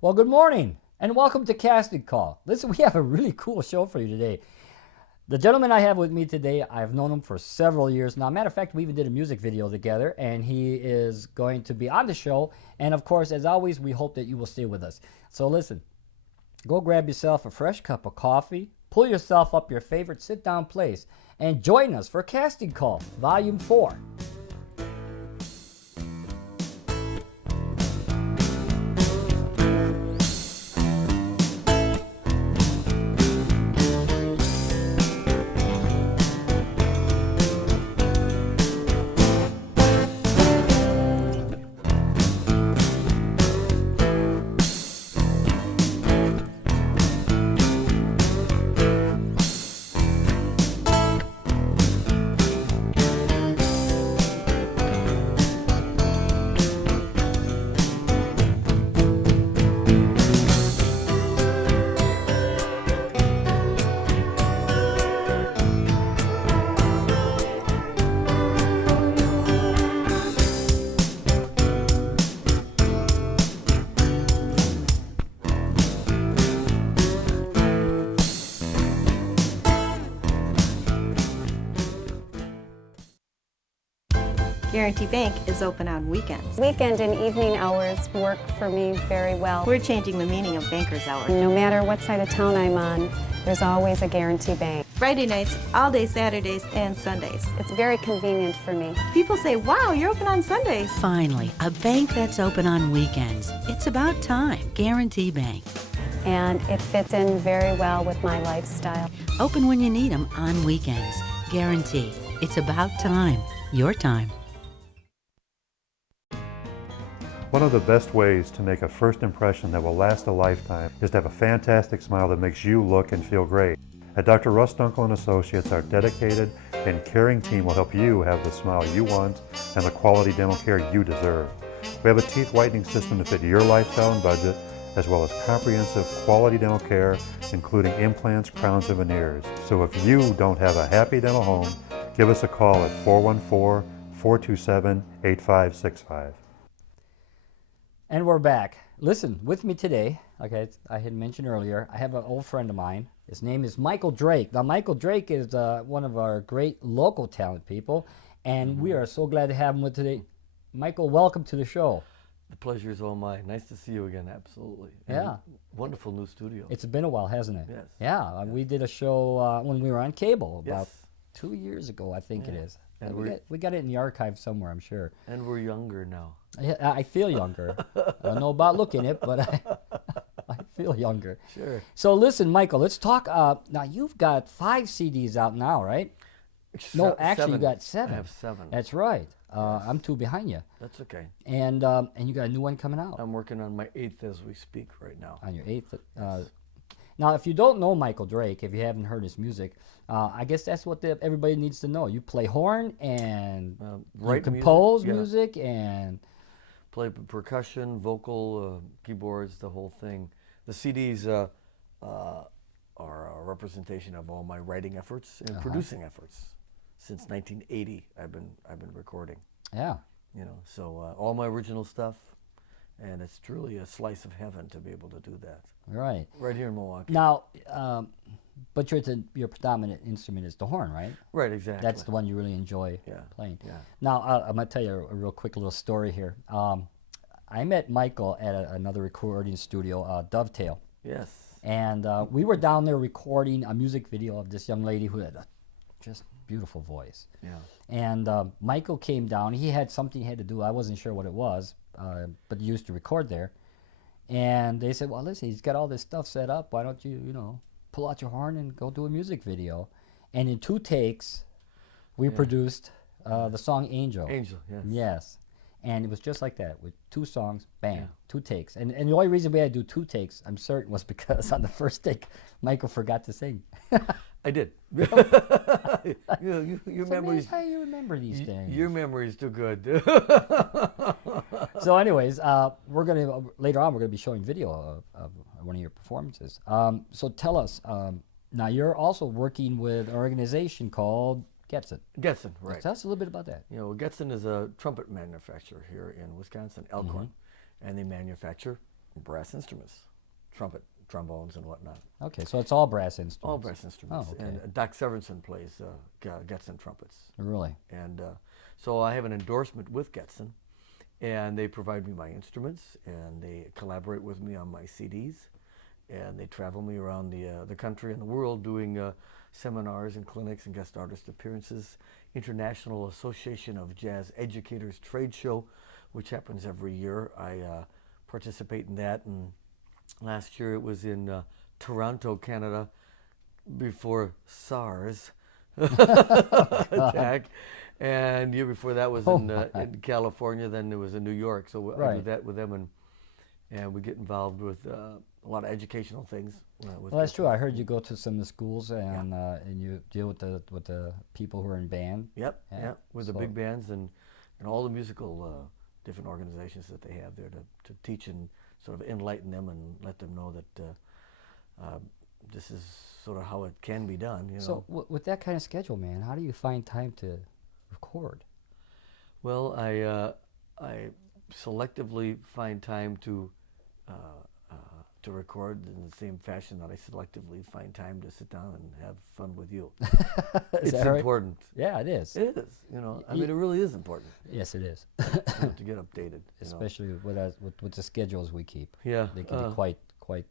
Well, good morning and welcome to Casting Call. Listen, we have a really cool show for you today. The gentleman I have with me today, I've known him for several years now. Matter of fact, we even did a music video together, and he is going to be on the show. And of course, as always, we hope that you will stay with us. So listen, go grab yourself a fresh cup of coffee, pull yourself up your favorite sit-down place, and join us for Casting Call, Volume 4. Guarantee Bank is open on weekends. Weekend and evening hours work for me very well. We're changing the meaning of banker's hour. No matter what side of town I'm on, there's always a Guarantee Bank. Friday nights, all day Saturdays, and Sundays. It's very convenient for me. People say, wow, you're open on Sundays. Finally, a bank that's open on weekends. It's about time. Guarantee Bank. And it fits in very well with my lifestyle. Open when you need them on weekends. Guarantee. It's about time. Your time. One of the best ways to make a first impression that will last a lifetime is to have a fantastic smile that makes you look and feel great. At Dr. Russ Dunkel & Associates, our dedicated and caring team will help you have the smile you want and the quality dental care you deserve. We have a teeth whitening system to fit your lifestyle and budget, as well as comprehensive quality dental care, including implants, crowns, and veneers. So if you don't have a happy dental home, give us a call at 414-427-8565. And we're back. Listen, with me today, like I had mentioned earlier, I have an old friend of mine. His name is Michael Drake. Now, Michael Drake is one of our great local talent people, and we are so glad to have him with today. Michael, welcome to the show. The pleasure is all mine. Nice to see you again, absolutely. Yeah. And wonderful new studio. It's been a while, hasn't it? Yes. Yeah, we did a show when we were on cable about Yes. 2 years ago, I think it is. And we got it in the archive somewhere, I'm sure. And we're younger now. I feel younger. I don't know about looking it, but I feel younger. Sure. So listen, Michael, let's talk. Now, you've got 5 CDs out now, right? No, actually, you got 7. I have 7. That's right. I'm 2 behind you. That's okay. And you got a new one coming out. I'm working on my 8th as we speak right now. On your 8th. Now, if you don't know Michael Drake, if you haven't heard his music, I guess that's what everybody needs to know. You play horn and you write compose music, and play percussion, vocal, keyboards, the whole thing. The CDs are a representation of all my writing efforts and producing efforts. Since 1980, I've been recording. Yeah. You know, so all my original stuff, and it's truly a slice of heaven to be able to do that. Right. Right here in Milwaukee. Now, but your predominant instrument is the horn, right? Right, exactly. That's the one you really enjoy playing. Yeah. Now, I'm going to tell you a real quick little story here. I met Michael at another recording studio, Dovetail. Yes. And we were down there recording a music video of this young lady who had a just beautiful voice. Yeah. And Michael came down. He had something he had to do. I wasn't sure what it was, but he used to record there. And they said, well, listen, he's got all this stuff set up. Why don't you, pull out your horn and go do a music video? And in 2 takes, we produced the song Angel. Angel, yes. Yes. And it was just like that, with 2 songs, bam, 2 takes. And the only reason we had to do 2 takes, I'm certain, was because on the first take, Michael forgot to sing. I did. Your memories. How you remember these things? Your memory is too good. So, anyways, later on we're gonna be showing video of one of your performances. So tell us. Now you're also working with an organization called Getson. Getson, right. Tell us a little bit about that. You know, Getson is a trumpet manufacturer here in Wisconsin, Elkhorn, and they manufacture brass instruments, trumpet, trombones, and whatnot. Okay, so it's all brass instruments. All brass instruments. Oh, okay. And Doc Severinsen plays Getzen trumpets. Really? And so I have an endorsement with Getzen, and they provide me my instruments, and they collaborate with me on my CDs, and they travel me around the country and the world doing seminars and clinics and guest artist appearances. International Association of Jazz Educators Trade Show, which happens every year. I participate in that, and last year it was in Toronto, Canada, before SARS attack. And the year before that was in California, then it was in New York. So I do that with them, and we get involved with a lot of educational things. Well, that's true. I heard you go to some of the schools and you deal with the people who are in band. Yep, with the big bands and all the musical different organizations that they have there to teach and sort of enlighten them and let them know that this is sort of how it can be done. You know? So with that kind of schedule, man, how do you find time to record? Well, I selectively find time to record in the same fashion that I selectively find time to sit down and have fun with you. It's important. Yeah, it is. It is. You know, I mean, it really is important. Yes, it is. To get updated, especially with the schedules we keep. Yeah, they can be quite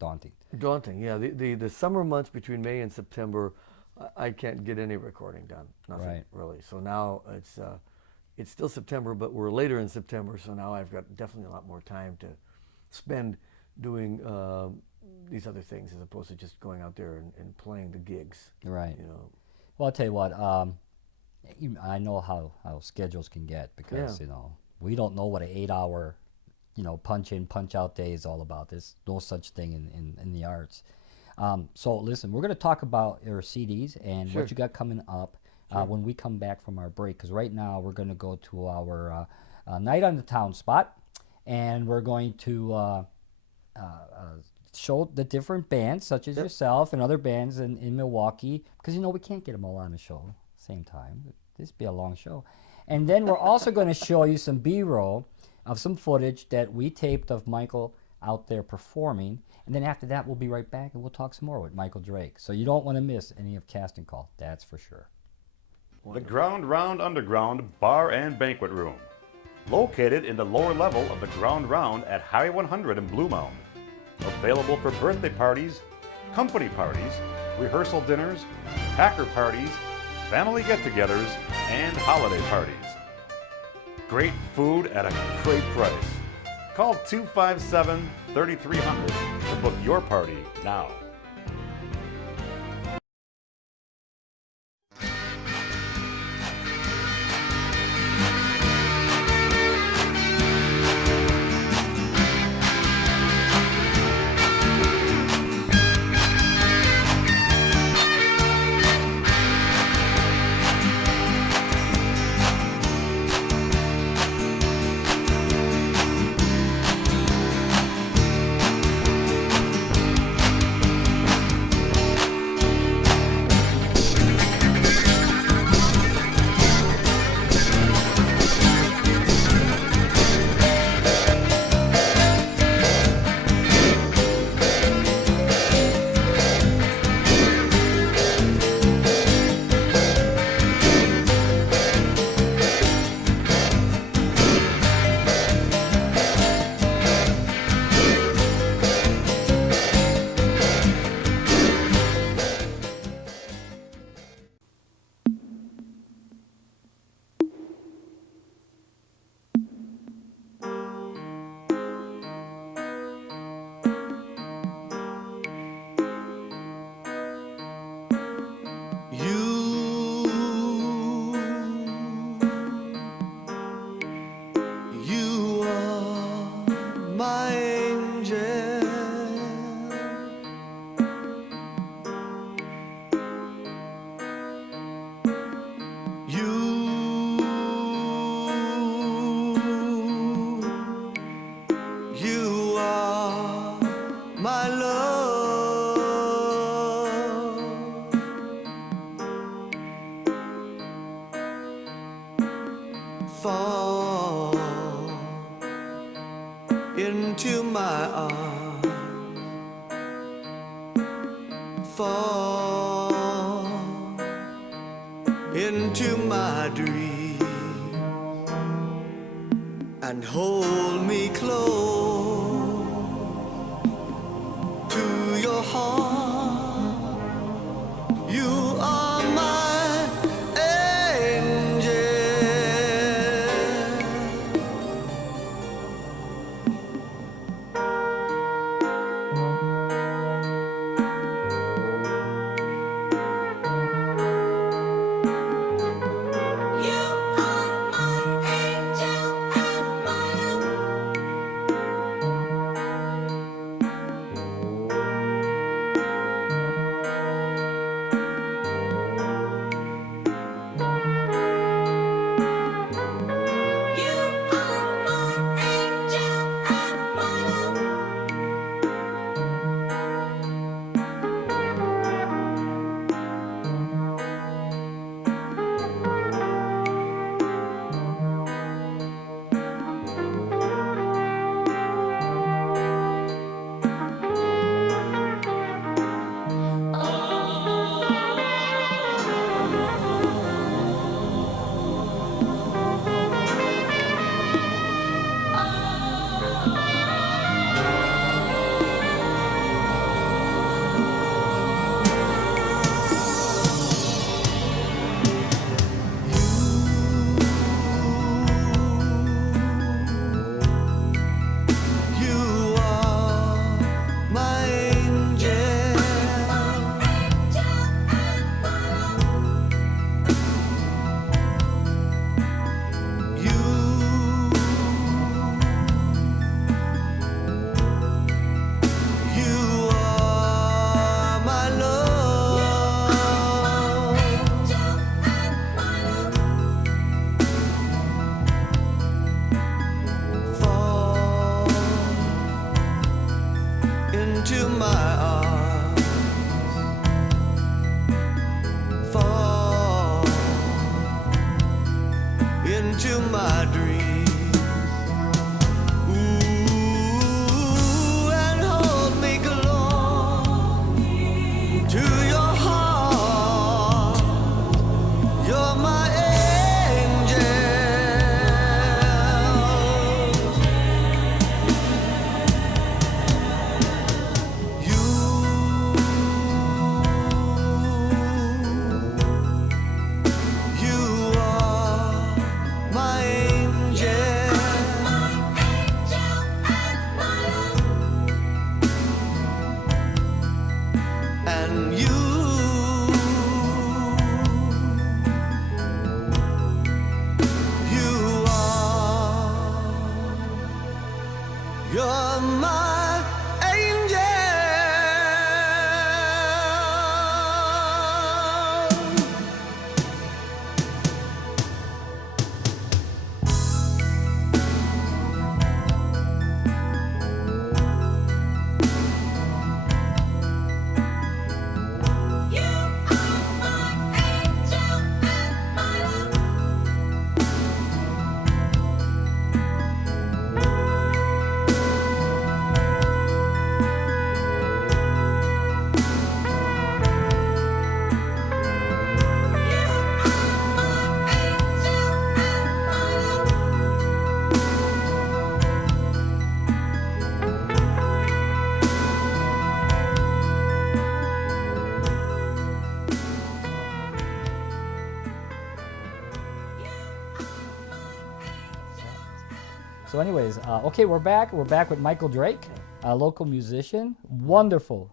daunting. Daunting, yeah. The summer months between May and September, I can't get any recording done. Nothing really. So now it's still September, but we're later in September, so now I've got definitely a lot more time to spend doing these other things as opposed to just going out there and playing the gigs. Right. You know. Well, I'll tell you what. I know how schedules can get because you know we don't know what an 8-hour, punch in punch out day is all about. There's no such thing in the arts. So listen, we're going to talk about your CDs and what you got coming up when we come back from our break. Because right now we're going to go to our night on the town spot, and we're going to show the different bands, such as yourself and other bands in Milwaukee, because we can't get them all on the show at the same time. This would be a long show. And then we're also going to show you some B-roll of some footage that we taped of Michael out there performing. And then after that, we'll be right back and we'll talk some more with Michael Drake. So you don't want to miss any of Casting Call, that's for sure. The Ground Round Underground Bar and Banquet Room, located in the lower level of the Ground Round at Highway 100 in Blue Mound. Available for birthday parties, company parties, rehearsal dinners, hacker parties, family get-togethers, and holiday parties. Great food at a great price. Call 257-3300 to book your party now. into my arms. Fall into my dreams and hold me close to your heart. You are my angel. You are my angel. You are my love. Fall into my arms. Fall into my dreams. Ooh, and hold me close to your heart. You're my angel. You are my angel. And you are, you're my angel. So, anyways, okay, we're back. We're back with Michael Drake, a local musician, wonderful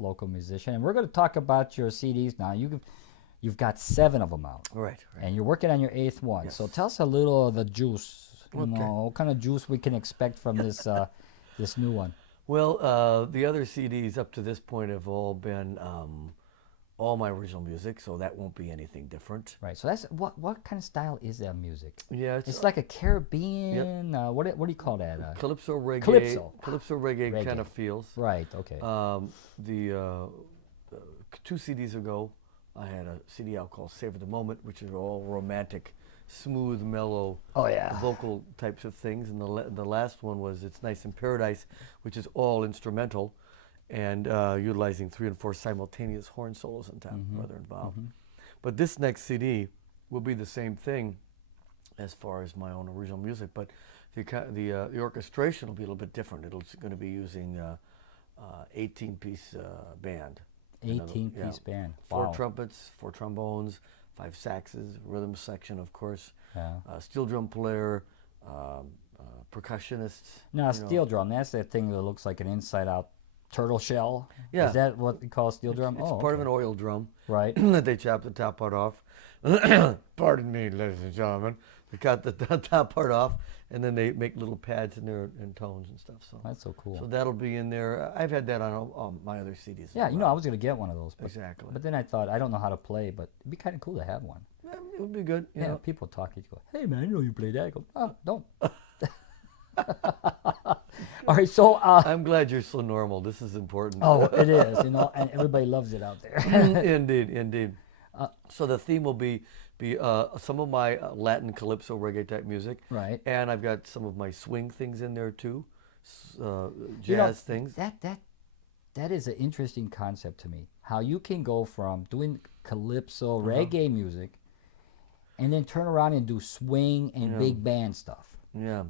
local musician, and we're going to talk about your CDs now. You've got 7 of them out, Right. and you're working on your 8th one. Yes. So, tell us a little of the juice. You Okay. know, what kind of juice we can expect from this this new one? Well, the other CDs up to this point have all been all my original music, so that won't be anything different. Right. So that's what kind of style is that music? Yeah, It's like a Caribbean. What do you call that? Calypso reggae. Calypso. Reggae Reggae. kind of feels. Right. Okay. The 2 CDs ago, I had a CD out called Savor the Moment, which is all romantic smooth, mellow Oh, yeah. vocal types of things. And the last one was It's Nice in Paradise, which is all instrumental and utilizing 3 and 4 simultaneous horn solos on top, rather involved. But this next CD will be the same thing as far as my own original music, but the orchestration will be a little bit different. It's going to be using 18-piece band. 18-piece band. 4 Wow. trumpets, 4 trombones, 5 saxes, rhythm section, of course, Yeah. steel drum player, percussionists. Now, you know. steel drum, that's that thing that looks like an inside-out turtle shell. Yeah. Is that what you call steel drum? It's part of an oil drum. Right. That they chop the top part off. Pardon me, ladies and gentlemen. They cut the top part off, and then they make little pads in there and tones and stuff. So That's so cool. So that'll be in there. I've had that on all my other CDs. Yeah, as you know, I well. was going to get one of those. But, Exactly. But then I thought, I don't know how to play, but it'd be kind of cool to have one. Yeah, it would be good. You Yeah, know. people talk to you, go, hey, man, I know you play that. I go, oh, don't. All right, so... I'm glad you're so normal. This is important. oh, it is, you know, and everybody loves it out there. Indeed, indeed. So the theme will be some of my Latin calypso reggae type music, Right. And I've got some of my swing things in there too, jazz You know, things. That is an interesting concept to me. How you can go from doing calypso, Uh-huh. reggae music, and then turn around and do swing and big band stuff. Yeah.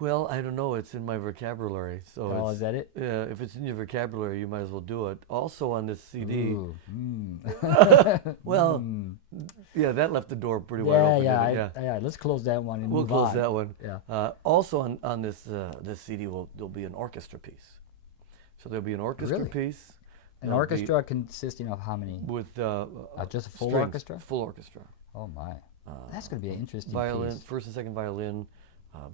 Well, I don't know. It's in my vocabulary. So Oh, it's- is that it? Yeah. If it's in your vocabulary, you might as well do it. Also on this CD. Ooh, Well, yeah, that left the door pretty wide open. yeah, didn't it? yeah. Let's close that one and We'll move close on. that one. Yeah. Also on this this CD there'll be an orchestra piece. So there'll be an orchestra Really? piece. An There'll be orchestra consisting of how many? with just a full strings, orchestra? Full orchestra. Oh my, that's going to be an interesting Violin, piece. first and second violin,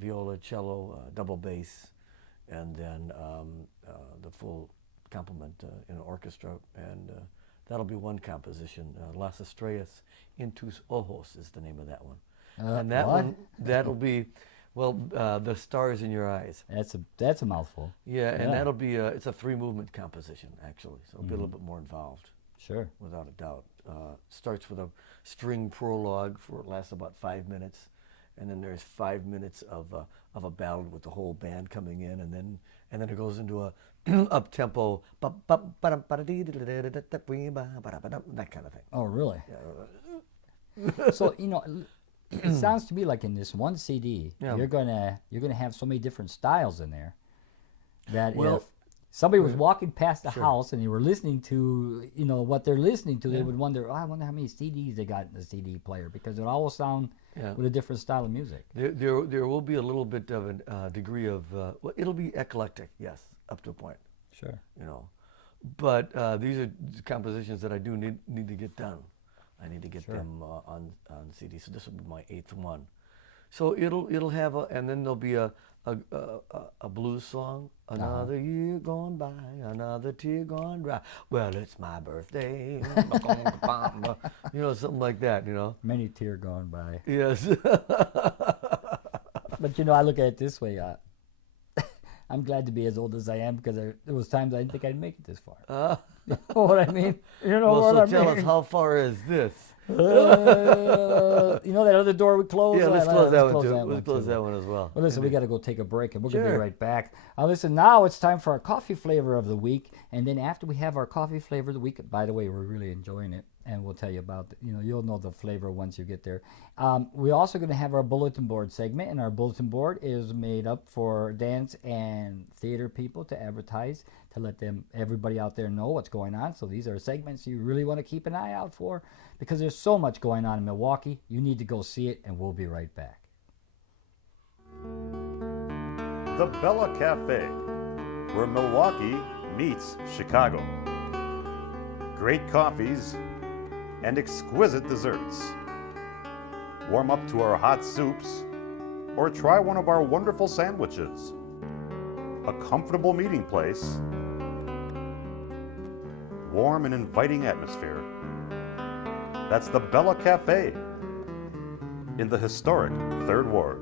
viola, cello, double bass, and then the full complement in an orchestra. And that'll be one composition. Las Estrellas en tus ojos is the name of that one. And that what? one, that'll be, well, the stars in your eyes. That's a mouthful. Yeah, and Yeah. that'll be it's a 3-movement composition actually, so it'll be a little bit more involved, Sure. without a doubt. Starts with a string prologue it lasts about 5 minutes, and then there's 5 minutes of a ballad with the whole band coming in, and then it goes into a up tempo, that kind of thing. Oh really? So you know, it sounds to me like in this one CD, Yeah. you're gonna have so many different styles in there that Well, if somebody was walking past the house and they were listening to what they're listening to, they would wonder, oh, I wonder how many CDs they got in the CD player, because it all will sound with a different style of music. There will be a little bit of a degree of well, it'll be eclectic, yes, up to a point. Sure. But these are compositions that I do need to get done. I need to get them on CD. So this will be my 8th one. So it'll have and then there'll be a blues song. Another year gone by, another tear gone dry. Well, it's my birthday. Something like that. Many tears gone by. Yes. But I look at it this way. I'm glad to be as old as I am, because there was times I didn't think I'd make it this far. You know what I mean? Well, what so I tell mean? us, how far is this? That other door we closed? Yeah, let's close that one too. that Let's close too. that one as well. Well, listen, we got to go take a break, and we're going to be Sure. right back. Listen, now it's time for our coffee flavor of the week. And then after we have our coffee flavor of the week, by the way, we're really enjoying it, and we'll tell you about it. You'll know the flavor once you get there. We're also going to have our bulletin board segment, and our bulletin board is made up for dance and theater people to advertise, to let everybody out there know what's going on. So these are segments you really want to keep an eye out for, because there's so much going on in Milwaukee. You need to go see it, and we'll be right back. The Bella Cafe, where Milwaukee meets Chicago. Great coffees and exquisite desserts. Warm up to our hot soups or try one of our wonderful sandwiches. A comfortable meeting place. Warm and inviting atmosphere. That's the Bella Cafe in the historic 3rd Ward.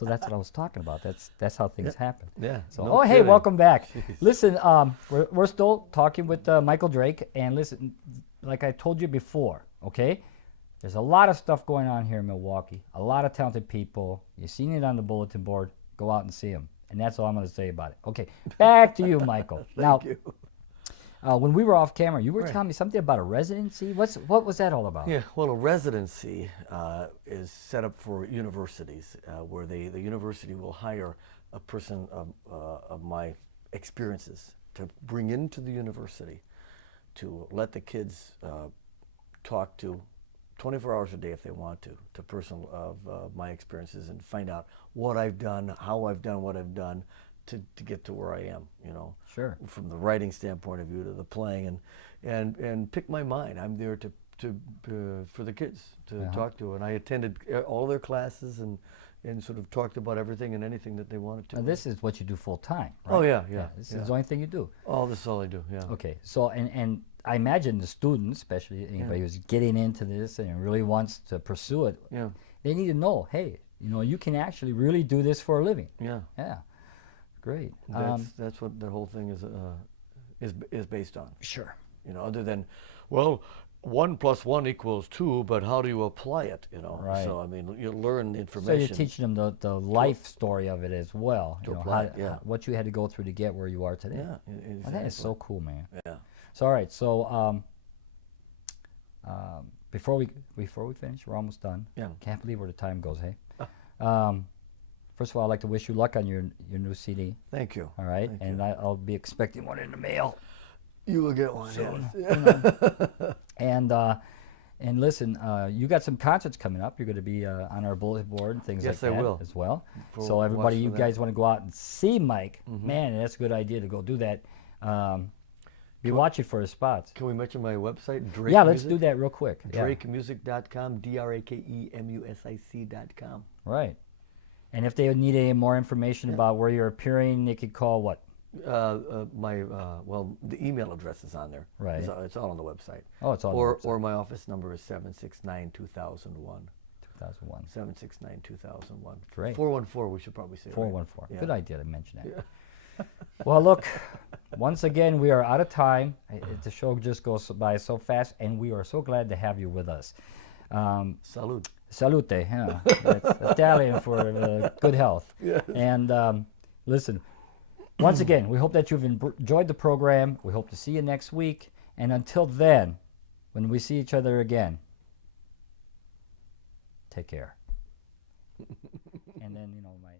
So that's what I was talking about. That's how things happen. Yeah. So, no hey, kidding. welcome back. Jeez. Listen, we're still talking with Michael Drake, and listen, like I told you before, okay? There's a lot of stuff going on here in Milwaukee. A lot of talented people. You've seen it on the bulletin board. Go out and see them. And that's all I'm going to say about it. Okay, back to you, Michael. Thank you. When we were off camera, you were Right. telling me something about a residency. What was that all about? Yeah, well, a residency is set up for universities where the university will hire a person of my experiences to bring into the university to let the kids talk to 24 hours a day if they want to a person of my experiences and find out what I've done, how I've done what I've done to get to where I am, you know. Sure. From the writing standpoint of view to the playing and pick my mind. I'm there to for the kids to talk to, and I attended all their classes and sort of talked about everything and anything that they wanted to. Now, this is what you do full time, right? Oh yeah. This is the only thing you do. Oh, this is all I do. Yeah. Okay, so and I imagine the students, especially anybody who's getting into this and really wants to pursue it, Yeah. they need to know, hey, you know, you can actually really do this for a living. Yeah. Yeah, great. That's what the whole thing is based on. Sure. You know, other than, well, 1 + 1 = 2, but how do you apply it? You know. Right. So I mean, you learn the So information. you're teaching them the life story of it as well. To You know, apply it, yeah. what you had to go through to get where you are today. Yeah. Well, that is so exactly. cool, man. Yeah. So all right, so before we finish, we're almost done. Yeah. Can't believe where the time goes, hey. First of all, I'd like to wish you luck on your new CD. Thank you. All right, Thank and you. I'll be expecting one in the mail You will get one soon. yes. And listen, you got some concerts coming up. You're going to be on our bulletin board and things Yes, like I that will. as well. For- So everybody, watch you for guys that. want to go out and see Mike? Mm-hmm. Man, that's a good idea to go do that. Be watching for his spots. Can we mention my website, Drake Yeah, let's Music? do that real quick. Yeah. DrakeMusic.com, DrakeMusic.com. Right. And if they need any more information about where you're appearing, they could call what? Well, the email address is on there. Right. It's all on the website. Oh, it's all on the website. Or my office number is 769-2001. 2001. 769-2001. Great. 414, we should probably say. 414. Right? Good idea to mention that. Well, look, once again, we are out of time. The show just goes by so fast, and we are so glad to have you with us. Salud. Salute, yeah. That's Italian for good health. Yes. And listen, once again, we hope that you've enjoyed the program. We hope to see you next week. And until then, when we see each other again, take care. And then, you know, my...